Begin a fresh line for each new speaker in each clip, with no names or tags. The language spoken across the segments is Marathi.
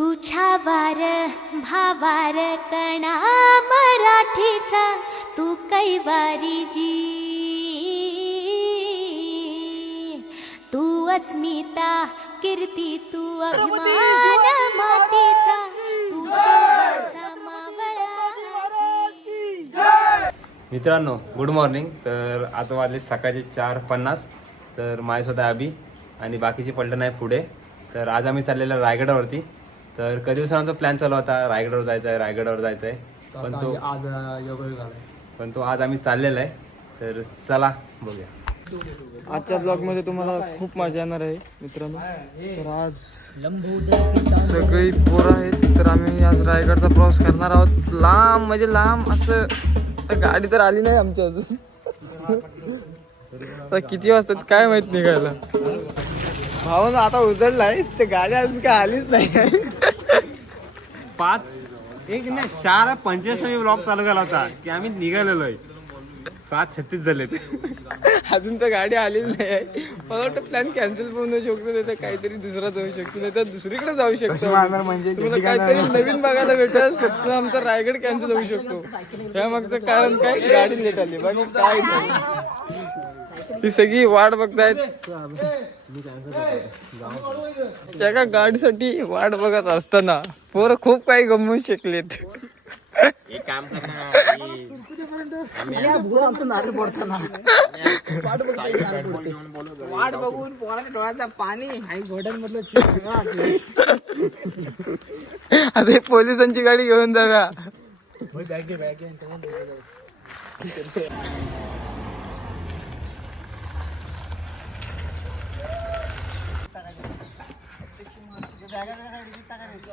तुझ्या वार भावार कणा मराठीचा तू कैवारी जी. तू अस्मिता कीर्ती तू अभिमान मातीचा तू
मित्रांनो गुड मॉर्निंग तर आता वाजले सकाळचे चार पन्नास. तर माझ्यासोबत आहे अभि आणि बाकीची पलटण आहे पुढे. तर आज आम्ही चाललेलो रायगडावरती. तर कधी दिवसांचा प्लॅन चालू होता रायगडावर जायचा आहे रायगडावर जायचा आहे पण तो
आज योगा झालाय
पण तो आज आम्ही चाललेला आहे. तर चला बघूया.
आजच्या ब्लॉगमध्ये तुम्हाला खूप मजा येणार आहे मित्रांनो. तर आज सगळी पोरं आहेत तर आम्ही आज रायगडचा प्रवास करणार आहोत. लांब म्हणजे लांब असं तर गाडी तर आली नाही आमच्या अजून. तर किती वाजतात काय माहीत निघायला. भाऊ ना आता उजळलाय तर गाडी अजून काय आलीच नाही.
पाच एक नाही चार पंचवीस मी ब्लॉग चालू केला होता की आम्ही निघालेलो आहे सात छत्तीस झाले
अजून तर गाडी आलेली नाही आहे. मला वाटतं प्लॅन कॅन्सल पण होऊ शकतो नाही तर काहीतरी दुसरा जाऊ शकतो नाही तर दुसरीकडे जाऊ शकतो. म्हणजे तुम्हाला काहीतरी नवीन बघायला भेटेल फक्त आमचा रायगड कॅन्सल होऊ शकतो. त्या मागचं कारण काय? गाडी लेट आली बाकी काय नाही ती सगळी वाट बघतायत. त्या का गाडीसाठी वाट बघत असताना पोरं खूप काही गमवू शकलेत.
एक काम
वाट बघून पोराच्या डोळ्याचा पाणी आणि घोड्यांमधलं आता हे पोलिसांची गाडी घेऊन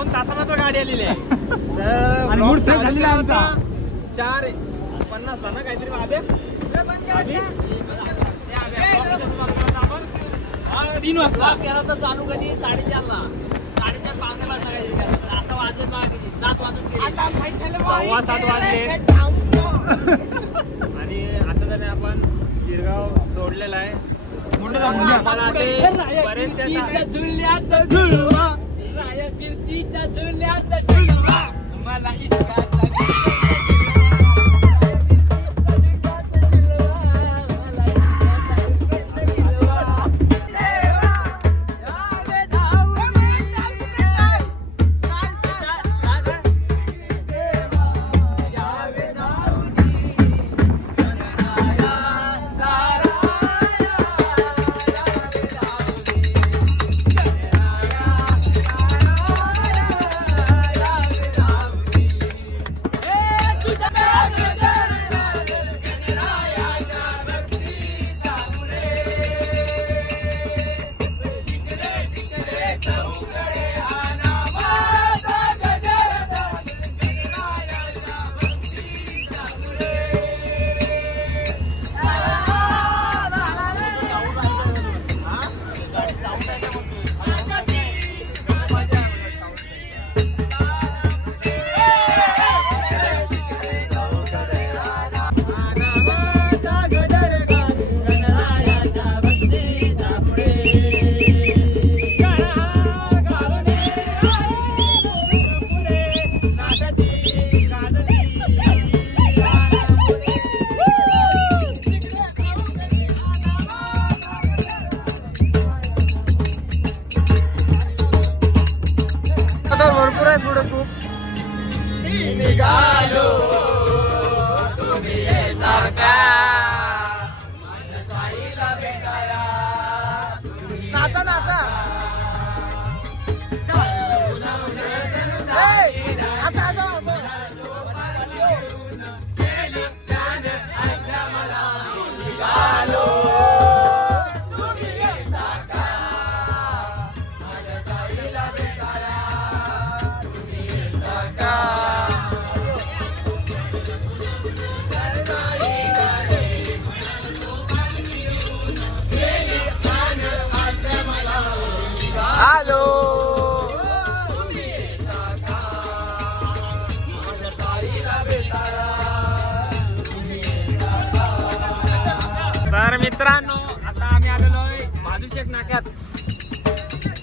दोन तास दोन तासानंतर गाडी आलेली आहे. तर केला होता. चार पन्नास ना काहीतरी आधे तीन वाजता.
केला तर चालू कधी? साडेचारला. साडेचार पावणे वाजता काही आता वाजले किती. सात वाजून गेले.
सव्वा सात वाजले. आणि असं त्याने आपण शिरगाव सोडलेला आहे. आम्हाला असे बरेचसे
झुल्यात मला इश्काचा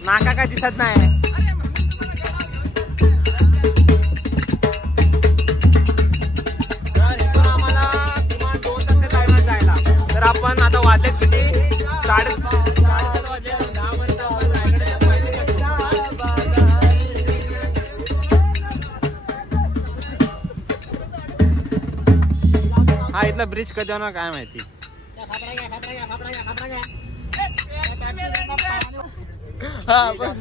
नाका काय दिसत नाही. तर जायला. आपण आता वाजलेत किती? साडे हा इथला ब्रिज कधी होणार काय माहिती? हा बस.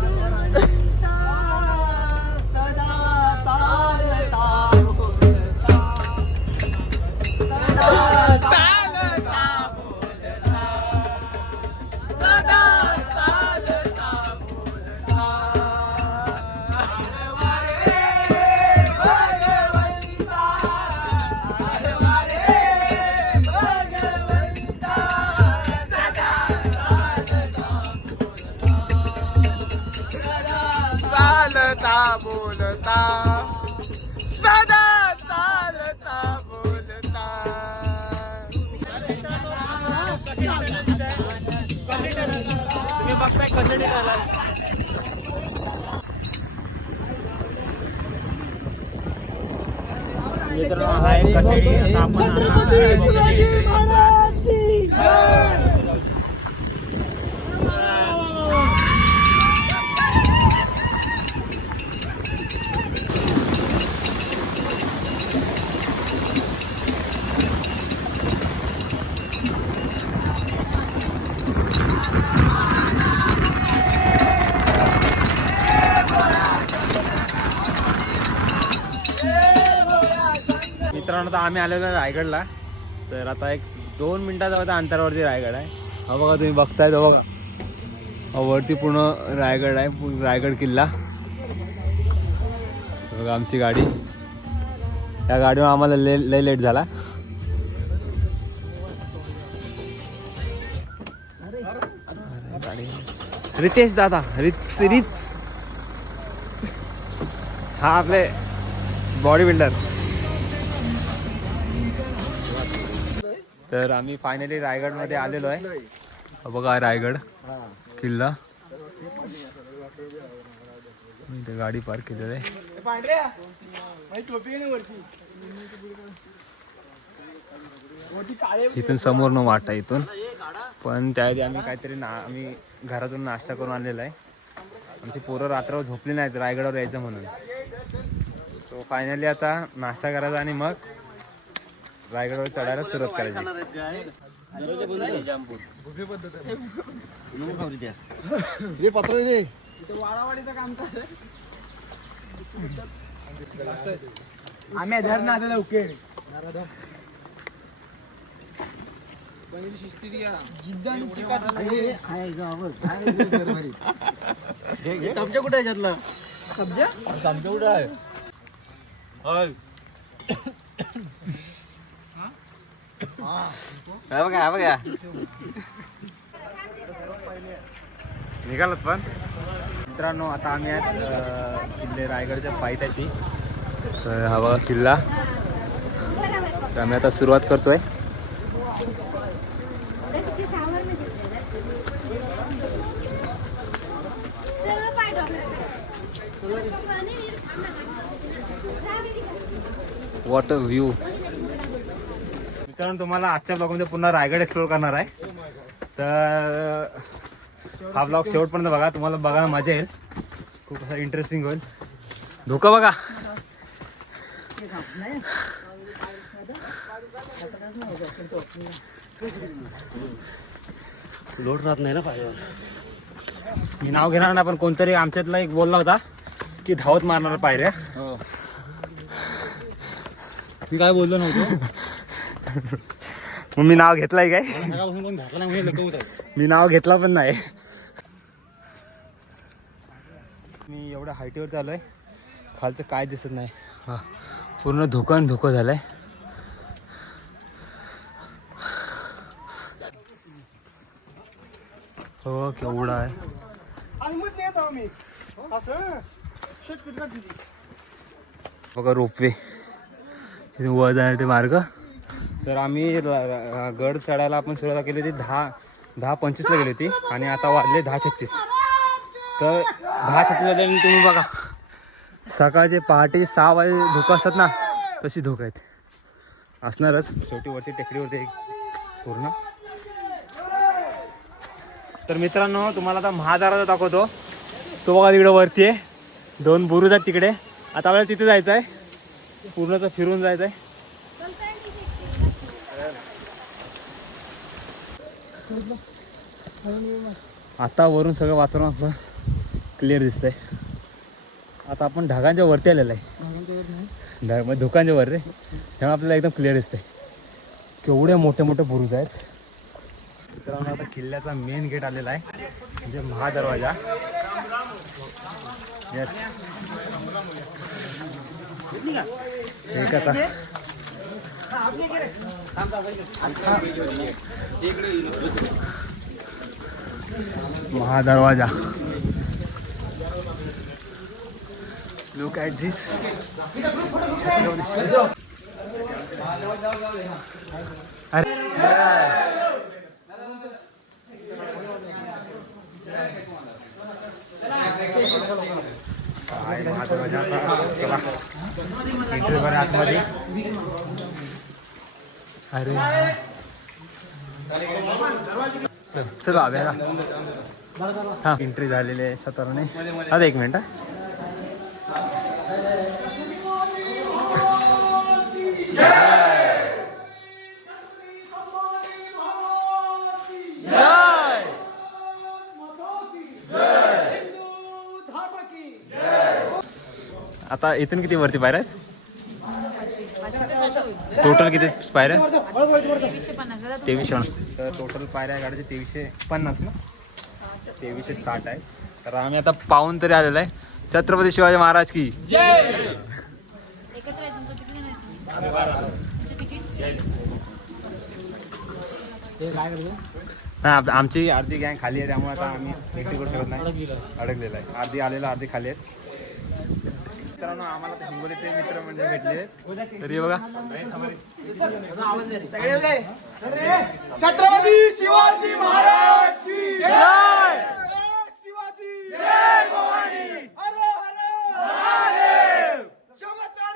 चालता मित्रांनो हा एक आता आपण मित्रांनो आता आम्ही आलेलो आहे रायगडला. तर आता एक दोन मिनिटाचा अंतरावरती रायगड आहे. हा बघा तुम्ही बघताय तो बघा. वरती पूर्ण रायगड आहे पूर्ण रायगड किल्ला. बघा आमची गाडी. या गाडीवर आम्हाला लय लय लेट झाला. रितेश दादा रिच रिच हा आपले बॉडी बिल्डर तर आम्ही फायनली रायगडमध्ये आलेलो आहे. बघा रायगड किल्ला. इथे गाडी पार्क केलेली आहे. इथून समोर न वाट आहे इथून. पण त्याआधी आम्ही काहीतरी ना आम्ही घरातून नाश्ता करून आणलेला आहे. आमची पोरं रात्रभर झोपली नाहीत रायगडावर यायचं म्हणून. सो फायनली आता नाश्ता करायचा आणि मग रायगडावर चढायला सुरुवात करायची.
इथं वाडावाडीचं काम चालू आहे. आम्ही धरण आता लवकर जिद्द आणि चिकाटी.
कुठे घेतला
सब्जा
बघा बघा. निघालात पण? मित्रांनो आता आम्ही आहेत किल्ले रायगडच्या पायथ्याशी. तर हा बघा किल्ला. तर आम्ही आता सुरुवात करतोय. वॉट अ व्ह्यू मित्रांनो तुम्हाला आजच्या ब्लॉगमध्ये पुन्हा रायगड एक्सप्लोर करणार आहे. तर हा ब्लॉग शेवटपर्यंत बघा तुम्हाला बघायला मजा येईल. खूप असं इंटरेस्टिंग होईल. धोका बघा.
लोट राहत नाही ना
मी नाव घेणार नाही पण कोणतरी आमच्यातला एक बोलला होता की धावत मारणार पायऱ्या.
मी काय बोललो नव्हतो.
मग मी नाव घेतलंय काय?
आहे.
मी नाव घेतला पण नाही. मी एवढ्या हायटीवरती आलोय खालचं काय दिसत नाही. हा पूर्ण धुकन धुकं झालंय. हो केवढा आहे. बघा रोपवे. वर जाण्याचे मार्ग. तर आम्ही गड चढायला आपण सुरुवात केली होती दहा दहा पंचवीसला गेली होती आणि आता वाजले दहा छत्तीस. तर दहा छत्तीस वाजल्याने तुम्ही बघा सकाळचे पहाटे सहा वाजे धुकं असतात ना तशी धुकं आहेत. असणारच. शेवटी वरती टेकडीवरती एक पूर्ण. तर मित्रांनो तुम्हाला आता महादाराचा दाखवतो. तो बघा तिकडे वरती आहे. दोन बुरुज आहेत तिकडे. आता आपल्याला तिथे जायचं आहे पूर्णचं फिरून जायचं आहे आता वरून सगळं वातावरण आपलं क्लिअर दिसतंय. आता आपण ढगांच्या वरती आलेलं आहे. ढग म्हणजे धुकांच्या वर रे. त्यामुळे आपल्याला एकदम क्लिअर दिसतंय. केवढे मोठे मोठे बुरुज आहेत. मित्रांनो आता किल्ल्याचा मेन गेट आलेला आहे. म्हणजे महादरवाजा. येस ठीक आता. महादरवाजा. लुक ॲट दिस अरे. महादरवाजा चला आतमध्ये अरे. चल चल आव्या हा एंट्री झालेली आहे सतराने. आता एक मिनिट आता इथून किती वरती बाहेर आहेत? टोटल किती पायऱ्या? तेवीसशे पन्नास. तर टोटल पायऱ्या गाडीचे तेवीसशे पन्नास ना? तेवीसशे साठ आहे. तर आम्ही आता पाहून तरी आलेलो आहे. छत्रपती शिवाजी महाराज की. नाही आमची अर्धी गँग खाली आहे त्यामुळे आता आम्ही एकटी करू शकत नाही. अडकलेलं आहे. अर्धी आलेला अर्धी खाली आहेत. मित्रांनो आम्हाला तर हिंगोलीचे मित्र म्हणजे भेटले. तरी बघा.
छत्रपती शिवाजी महाराज की शिवाजी! जय भवानी! हर हर! महादेव! चमत्कार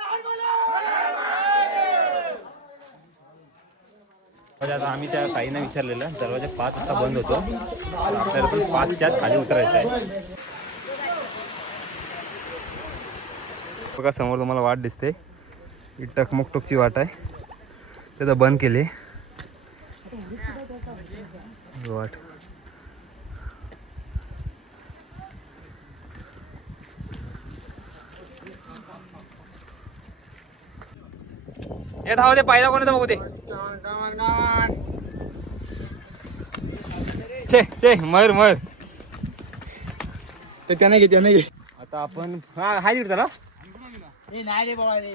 हर
आता आम्ही त्या ताईनं विचारलेलं दरवाजा पाच वाजता बंद होतो. तर आपल्याला पण पाचच्या आत खाली उतरायचं आहे. बघा समोर तुम्हाला वाट दिसते. ही टकमकटोकची वाट आहे. त्याचं बंद केले. वाट. हे धाव दे पाहिला कोणी बघू दे. छे छे मर मर
तर त्याने घे त्याने घे.
आता आपण हा हाय तिकडे त्याला.
नाही रे बाबा रे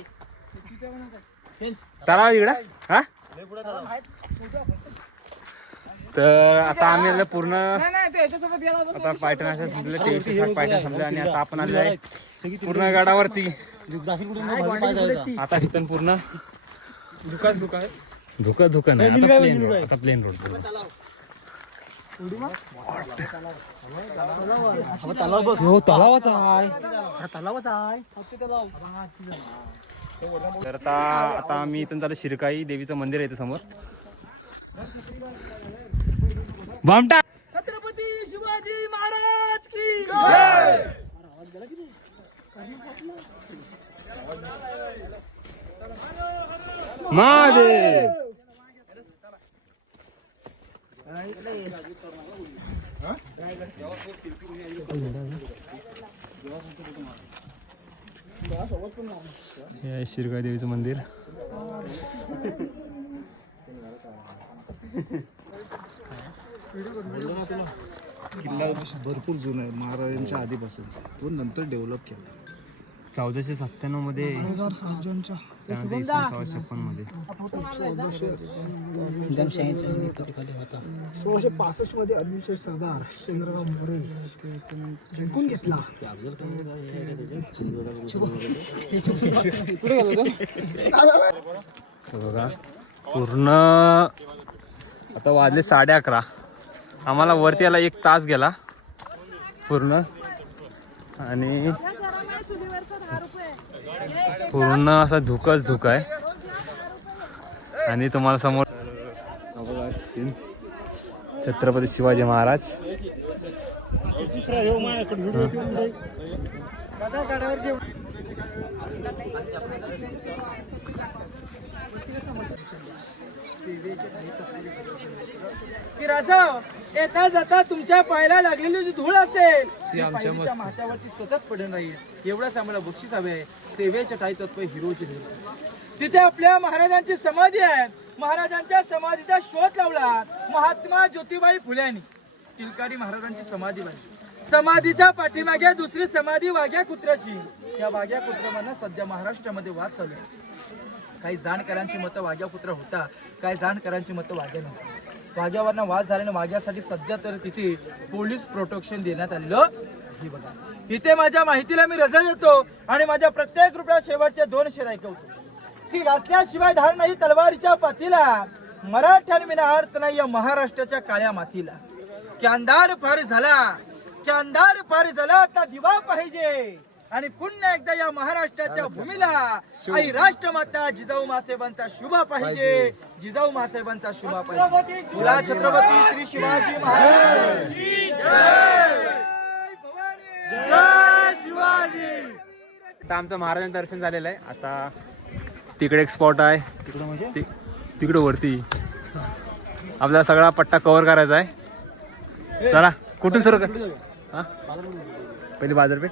तलाव तिकडं हा? तर आता आम्ही आलो पूर्ण. आता पायटन असं संपलं तेवीसशे साठ पायटन संपलं आणि आता आपण आलेलो आहे पूर्ण गडावरती. आता इथून पूर्ण.
दुकान दुकान
धुका धुका नाही आता प्लेन रोड आता प्लेन रोड
हो तलावाचा आहे तलावाचा आहे
तर आता आता आम्ही इथून चालू शिरकाई देवीचं मंदिर आहे इथं समोर. भामटा
छत्रपती शिवाजी महाराज की
महादेव! हे आहे शिरगाई देवीचं मंदिर.
किल्ला भरपूर जुना आहे. महाराजांच्या आधीपासून. तो नंतर डेव्हलप केला.
चौदाशे सत्त्याण्णवमध्ये त्यानंतर इसवी सव्वाशे छप्पनमध्ये
सोळाशे पासष्टमध्ये सरदार चंद्रराव मोरे. जिंकून घेतला.
बघा पूर्ण आता वाजले साडे अकरा. आम्हाला वरती यायला एक तास गेला. पूर्ण. आणि पूर्ण असा धुकच धुक आहे. आणि तुम्हाला समोर छत्रपती शिवाजी महाराज.
की राजाव येता जाता तुमच्या पायाला लागलेली जी धूळ असेल ती पायरीच्या माथ्यावरती सतत पडून राहील एवढंच आम्हाला बक्षीस हवे आहे. सेवेच्या काही तत्व हिरोची धूळ तिथे आपल्या महाराजांची समाधी आहे. महाराजांच्या समाधीचा शोध लावला. महात्मा ज्योतिबाई फुल्यांनी. किलकारी महाराजांची समाधी बांधली. समाधीच्या पाठीमागे दुसरी समाधी वाघ्या कुत्र्याची. या वाघ्या कुत्र्यामधनं सध्या महाराष्ट्रामध्ये वाद चालू आहे. काही जाणकारांची मतं वाघ्यापुत्र होता. काही जाणकारांची मतं वाघ्या नव्हती वाघ्यावरनं वाद झाल्याने वाघ्यासाठी सध्या तर तिथे पोलीस प्रोटेक्शन देण्यात आलेलं हे बघा. इथे माझ्या माहितीला मी रजा देतो आणि माझ्या प्रत्येक रुपया शेवटचे दोन शेर ऐकवतो की घातल्याशिवाय धार नाही तलवारीच्या पातीला. मराठ्यांविना अर्थ नाही या महाराष्ट्राच्या काळ्या मातीला. की अंधार फार झाला. की अंधार फार झाला आता दिवा पाहिजे. आणि पुन्हा एकदा या महाराष्ट्राच्या भूमीला आई राष्ट्रमाता जिजाऊ मासाहेबांचा शुभा पाहिजे. जिजाऊ मासाहेबांचा शुभा पाहिजे तुला छत्रपती श्री शिवाजी महाराज.
आता आमचं महाराजांचं दर्शन झालेलं आहे. आता तिकडे एक स्पॉट आहे. तिकडे म्हणजे? तिकडे वरती. आपल्याला सगळा पट्टा कव्हर करायचा आहे. चला कुठून सुरू कर हा? पहिली बाजारपेठ.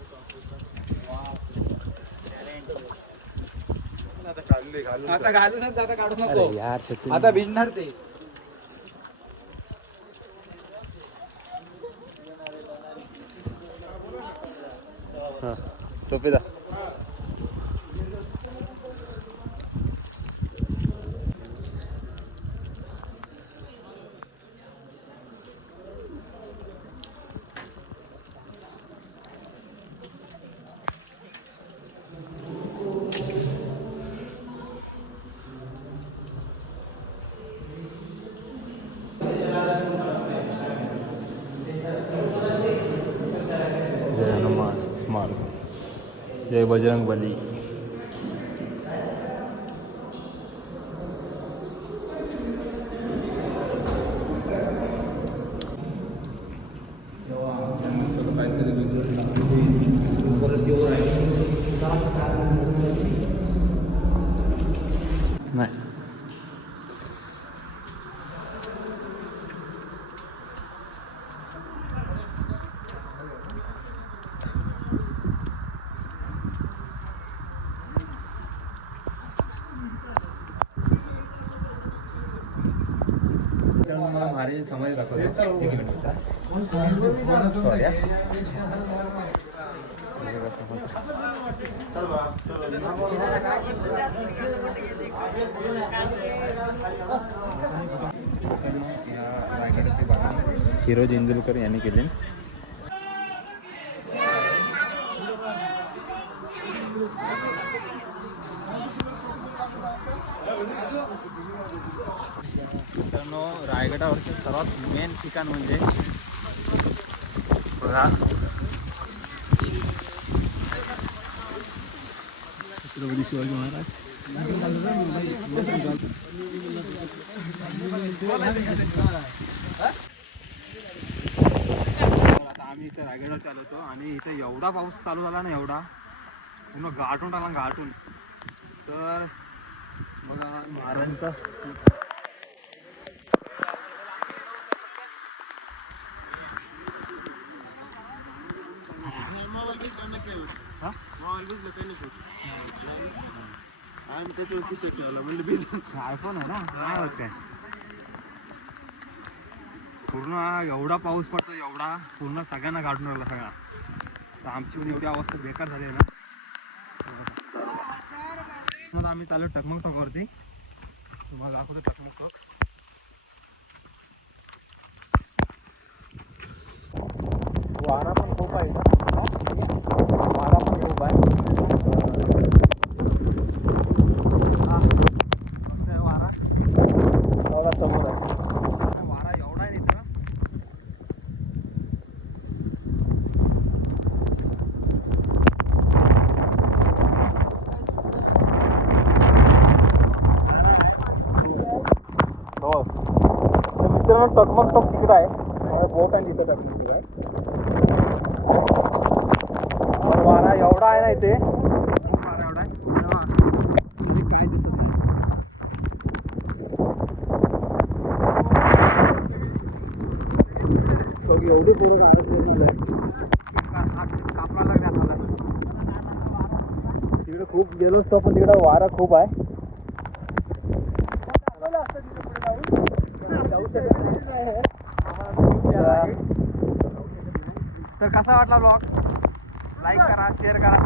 आता
घालूनच आता काढू नको. आता भिजणार ते.
सोपे दा. જય બજરંગબલી. मला महाराज समाधी दाखवतो. एक मिनिट सॉरी हिरोज इंदुलकर यांनी केले. मित्रांनो रायगडावरचं सर्वात मेन ठिकाण म्हणजे बघा. छत्रपती शिवाजी महाराज. आता आम्ही इथे रायगडावर चालवतो आणि इथे एवढा पाऊस चालू झाला ना एवढा पूर्ण गाठून टाकला गाठून. तर बघा महाराजांचा आयफोन आहे ना? नाही होत काय? पूर्ण एवढा पाऊस पडतो एवढा. पूर्ण सगळ्यांना काढून राहिला सगळा. तर आमची पण एवढी अवस्था बेकार झाली आहे ना. मग आम्ही चालू टकमक टॉकवरती. तुम्हाला दाखवतो टकमक टॉक. वारा पण खूप आहे. वारा पण खूप आहे हा. बघताय वारा एवढा समोर आहे वारा एवढा आहे इथं हो तर मित्रांनो टकमक टक तिकडं आहे मला बोट आहे तिथं टकमक तिकडे दिसत नाही
बघ एवढी.
तिकडे खूप गेलो असतो पण तिकडे वारा खूप आहे. तर कसा वाटला ब्लॉग लाईक करा